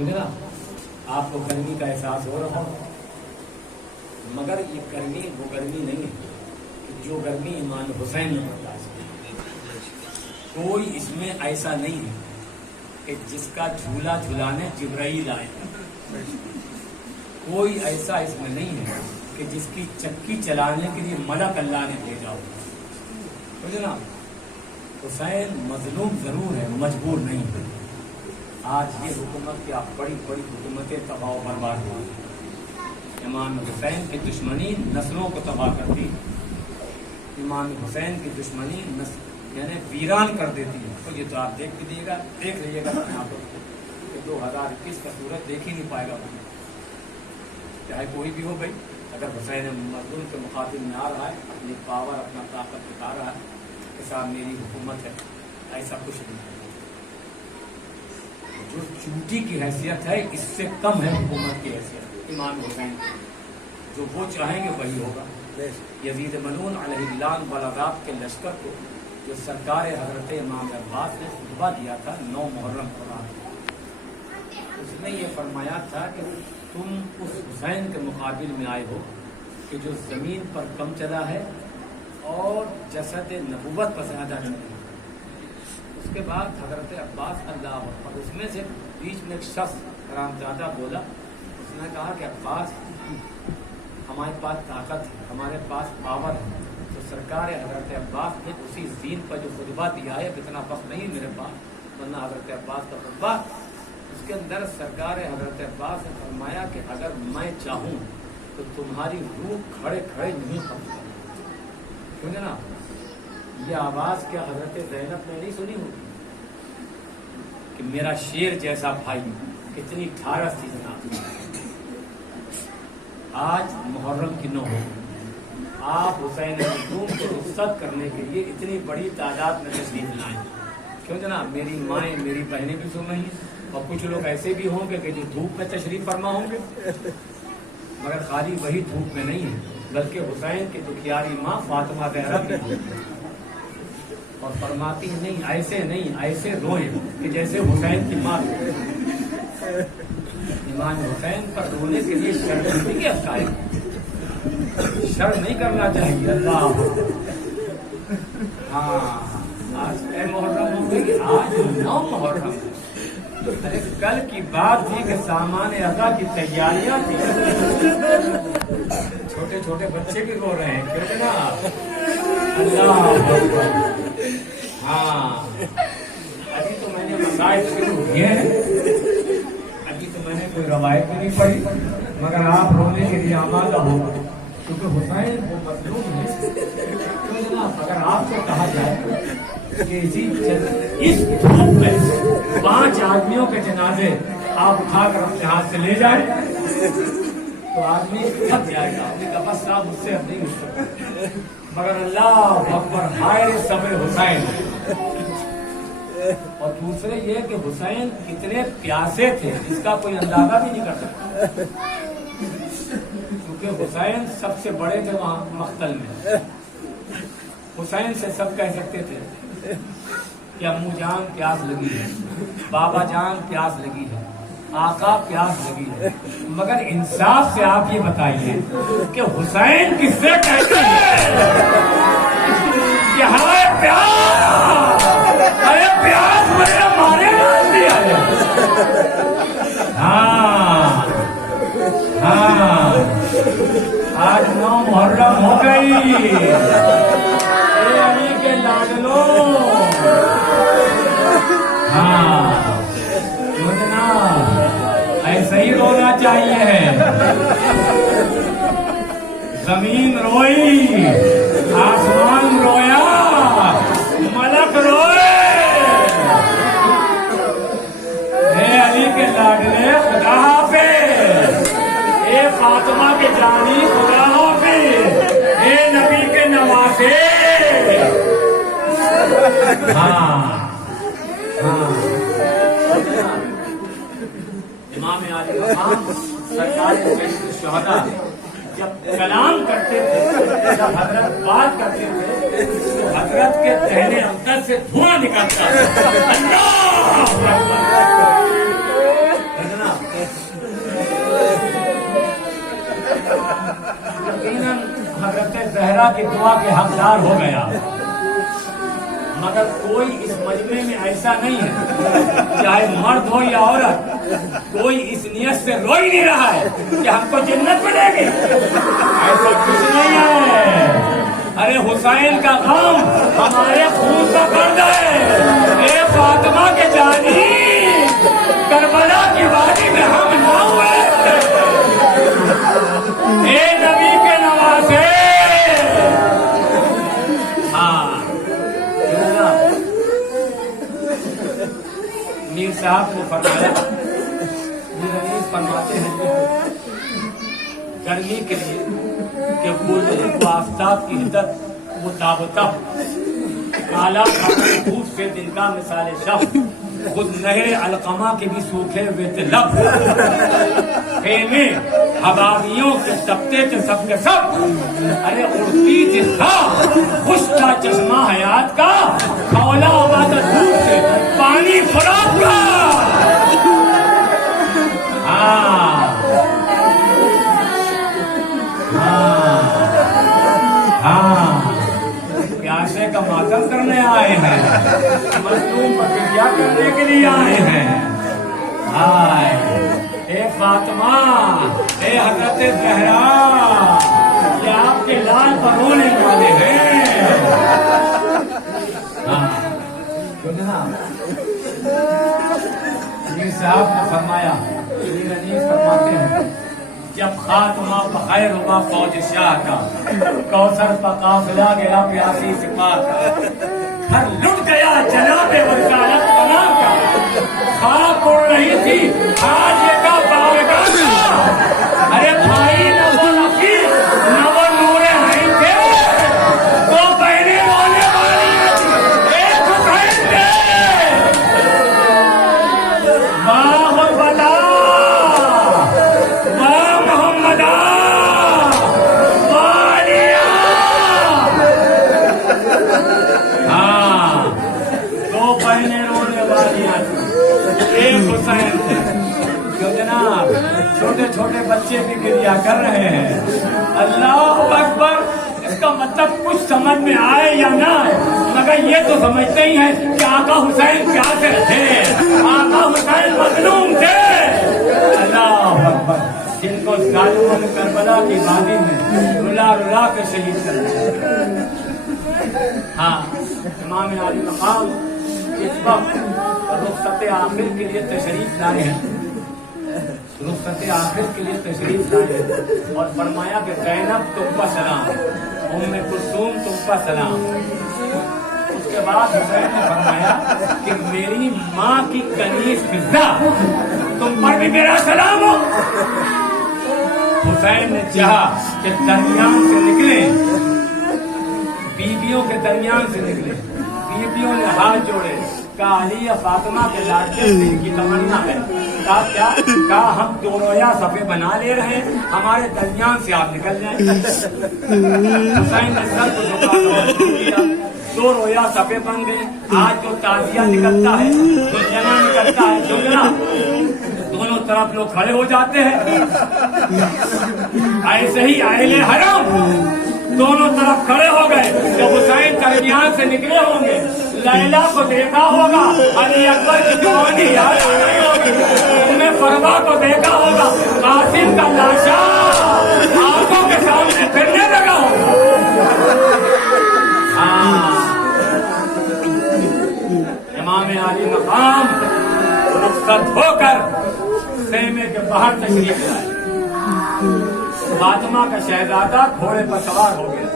سمجھے نا. آپ کو گرمی کا احساس ہو رہا ہو، مگر یہ گرمی وہ گرمی نہیں ہے کہ جو گرمی امام حسین نے برداشت کی. کوئی اس میں ایسا نہیں ہے کہ جس کا جھولا جھلانے جبرائیل آئے. کوئی ایسا اس میں نہیں ہے کہ جس کی چکی چلانے کے لیے ملک اللہ نے بھیجا ہو. سمجھے نا. حسین مظلوم ضرور ہے، مجبور نہیں ہے. آج یہ حکومت کیا بڑی بڑی حکومتیں تباہ و برباد ہوئی. امام حسین کی دشمنی نسلوں کو تباہ کرتی، امام حسین کی دشمنی یعنی ویران کر دیتی ہے. تو یہ تو آپ دیکھ لیجیے گا یہاں پر کہ 2021 کا صورت دیکھ ہی نہیں پائے گا. چاہے کوئی بھی ہو بھائی، اگر حسین مظلوم کے مقابل میں آ رہا ہے، اپنی پاور اپنا طاقت بتا رہا ہے کہ صاحب میری حکومت ہے، ایسا کچھ نہیں ہے. جو چوٹی کی حیثیت ہے اس سے کم ہے حکومت کی حیثیت امام حسین کی. جو وہ چاہیں گے وہی ہوگا. یزید ملعون علیہ اللعن والعذاب کے لشکر کو جو سرکار حضرت امام عباس نے خطبہ دیا تھا 9 محرم کو رات، اس نے یہ فرمایا تھا کہ تم اس حسین کے مقابل میں آئے ہو کہ جو زمین پر کم چلا ہے اور جسد نبوت پر زیادہ چلا ہے. اس کے بعد حضرت عباس اللہ اکبر، اس میں سے بیچ میں ایک شخص حرامزادہ بولا. اس نے کہا کہ عباس ہمارے پاس طاقت ہے، ہمارے پاس پاور ہے. تو سرکار حضرت عباس نے اسی زین پر جو خطبہ دیا ہے، اتنا وقت نہیں میرے پاس، ورنہ حضرت عباس کا خطبہ اس کے اندر سرکار حضرت عباس نے فرمایا کہ اگر میں چاہوں تو تمہاری روح کھڑے کھڑے نہیں پڑ سکتی. سمجھے نا. یہ آواز کیا حضرت زینب نے نہیں سنی ہوگی کہ میرا شیر جیسا بھائی؟ کتنی ٹھارس تھی جناب. آج محرم کی 9 ہو، آپ حسین مظلوم کو رخصت کرنے کے لیے اتنی بڑی تعداد میں تشریف لائیں. کیوں جناب؟ میری مائیں میری بہنیں بھی سن رہی ہیں، اور کچھ لوگ ایسے بھی ہوں گے کہ جو دھوپ میں تشریف فرما ہوں گے. مگر خالی وہی دھوپ میں نہیں ہے، بلکہ حسین کی دکھیاری ماں فاطمہ زہرا بھی ہے. اور فرماتی نہیں ایسے روئے کہ جیسے حسین کی ماں. امام حسین پر رونے کے لیے شرمندگی کی افطار، شرم نہیں کرنا چاہیے. اللہ ہاں. آج اے محرم ہو گئی، آج 9 محرم. ارے کل کی بات تھی کہ سامان عطا کی تیاریاں تھی. چھوٹے چھوٹے بچے بھی رو رہے ہیں. کیوں نا. اللہ ہاں. ابھی تو میں نے مسائل شروع کیے ہیں، ابھی تو میں نے کوئی روایت بھی نہیں پڑھی، مگر آپ رونے کے لیے آمادہ ہو کیونکہ حسین وہ مظلوم ہے. اگر آپ کو کہا جائے کہ اس دھوپ میں 5 آدمیوں کے جنازے آپ اٹھا کر اپنے ہاتھ سے لے جائیں تو آدمی تھک جائے گا. آپ نے کہا بس صاحب مجھ سے اب نہیں مل سکتا. مگر اللہ اکبر، ہائے صبر حسین. اور دوسرے یہ کہ حسین کتنے پیاسے تھے اس کا کوئی اندازہ بھی نہیں کر سکتا، کیونکہ حسین سب سے بڑے تھے وہاں مقتل میں. حسین سے سب کہہ سکتے تھے کہ امو جان پیاس لگی ہے، بابا جان پیاس لگی ہے، آقا پیاس لگی ہے. مگر انصاف سے آپ یہ بتائیے کہ حسین کس سے کہتے ہیں کہ ہمیں پیاس میرے مارے دیا ہے. ہاں ہاں. آج 9 محرم ہو گئی. اے علی کے لاڈلو. ہاں ایسے ہی رونا چاہیے. زمین روئی، آسمان رویا، ملک روئے. اے علی کے لاڈلے خدا حافظ. اے فاطمہ کے جانی خدا حافظ. اے نبی کے نواسے. ہاں ہاں. امام عالی مقام سرکار شہداء جب کلام کرتے تھے، جب حضرت بات کرتے تھے تو حضرت کے دہنے اندر سے دھواں نکلتا. اللہ کربلا کی دعا کے حقدار ہو گیا، مگر کوئی اس مجمع میں ایسا نہیں ہے، چاہے مرد ہو یا عورت، کوئی اس نیت سے رو ہی نہیں رہا ہے کہ ہم کو جنت ملے گی، ایسا کچھ نہیں ہے۔ ارے حسین کا غم ہمارے خون کا فرد ہے۔ اے فاطمہ کے جانی، کربلا کی وادی میں ہم نہ ہوئے، اے نبی کے نواسے۔ میر صاحب نے فرمایا، میر انیس فرماتے ہیں گرمی کے لیے کہ بلند و آفتاب کی حدت وہ تاب و تب، اعلیٰ دھوپ سے دن کا مثال شب، خود نہر علقمہ کے بھی سوکھے ہوئے تھے لب، خیمے حبابیوں کے تپتے تھے سب کے سب، ارے اڑتی تھی خواب خوش تھا چشمہ حیات کا، کھولا ہوا تھا دھوپ سے پانی فرات کا۔ پیاسے کا ماتم کرنے آئے ہیں، مظلوم پر فدیہ کرنے کے لیے آئے ہیں۔ اے فاطمہ، اے حضرت زہرا، یہ آپ کے لال پر رونے والے ہیں۔ امیر صاحب نے فرمایا، امیر انیس فرماتے ہیں، جب خاتمہ بخیر ہوا فوج شاہ کا، کوثر کا قافلہ گیا پیاسی سپاہ کا، گھر لٹ گیا جناب وکالت بنا کا، خاک اڑ رہی تھی آج یہ کا بارگاہ کا۔ ارے بھائی نہ وہ نفیر نہ وہ نور عین تھے، دو بہنیں رونے والی ایک حسین تھے۔ واہ بتا واہ محمد والیہ، دو بہنیں رونے والیاں ایک حسین تھے۔ جو جناب چھوٹے چھوٹے بچے بھی گریہ کر رہے ہیں، اللہ اکبر، اس کا مطلب کچھ سمجھ میں آئے یا نہ آئے، مگر یہ تو سمجھتے ہی ہیں کہ آقا حسین پیاسے تھے، آقا حسین مظلوم تھے۔ اللہ اکبر، جن کو ظالموں نے کربلا کی وادی میں رلا رلا کے شہید کر دیا۔ امام علی مقام اس وقت رخصت آخر کے لیے تشریف لائے ہیں، رخصت آخر کے لیے تشریف لائے ہیں، اور فرمایا کہ زینب تم پر سلام، ام کلثوم تم پر سلام۔ اس کے بعد حسین نے فرمایا کہ میری ماں کی کنیز فضہ تم پر بھی میرا سلام ہو۔ حسین نے چاہا کہ درمیان سے نکلے، بیویوں کے درمیان سے نکلے، بیویوں نے ہاتھ جوڑے، کہا علی فاطمہ کے لاڈلے دل کی تمنا ہے، کہا کیا؟ کہا ہم دو رویا صفے بنا لے رہے ہیں، ہمارے درمیان سے آپ نکل جائیں۔ حسین نے سر کو جھکا دیا، دو رویا صفے بن گئے۔ آج جو تعزیہ نکلتا ہے، جو جنا نکلتا ہے، جملہ دونوں طرف لوگ کھڑے ہو جاتے ہیں، ایسے ہی اہل حرم دونوں طرف کھڑے ہو گئے۔ جب حسین درمیان سے نکلے ہوں گے، لیلا کو دیکھا ہوگا، علی اکبر کی جوانی یاد آ رہی ہوگی، ام فروا کو دیکھا ہوگا، قاسم کا لاشا آنکھوں کے سامنے پھرنے لگا ہوگا۔ امام علی مقام رخصت ہو کر خیمے کے باہر تشریف لائے، فاطمہ کا شہزادہ گھوڑے پر سوار ہو گیا۔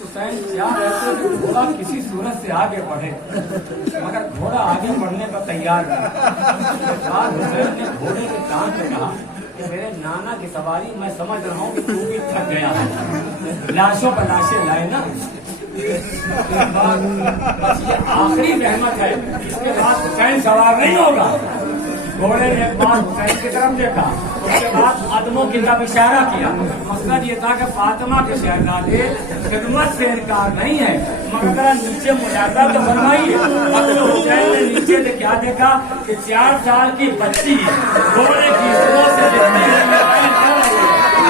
حسین کیا رہتے کہ گھوڑا کسی صورت سے آگے بڑھے، مگر گھوڑا آگے بڑھنے پر تیار نہیں۔ حسین نے گھوڑے کے کان پہ کہا کہ میرے نانا کی سواری میں سمجھ رہا ہوں کہ تو بھی تھک گیا ہے، لاشوں پر لاشیں لائے نا، بس یہ آخری رحمت ہے، اس کے بعد حسین سوار نہیں ہوگا۔ گھوڑے نے ایک بار حسین کی طرف دیکھا، اس کے بعد قدموں کی طرف اشارہ کیا۔ مقصد یہ تھا کہ فاطمہ کے شہزادے خدمت سے انکار نہیں ہے، مگر ذرا نیچے ملاحظہ تو فرمائیے۔ ابو حسین نے نیچے سے کیا دیکھا کہ 4 سال کی بچی گھوڑے کی سروں سے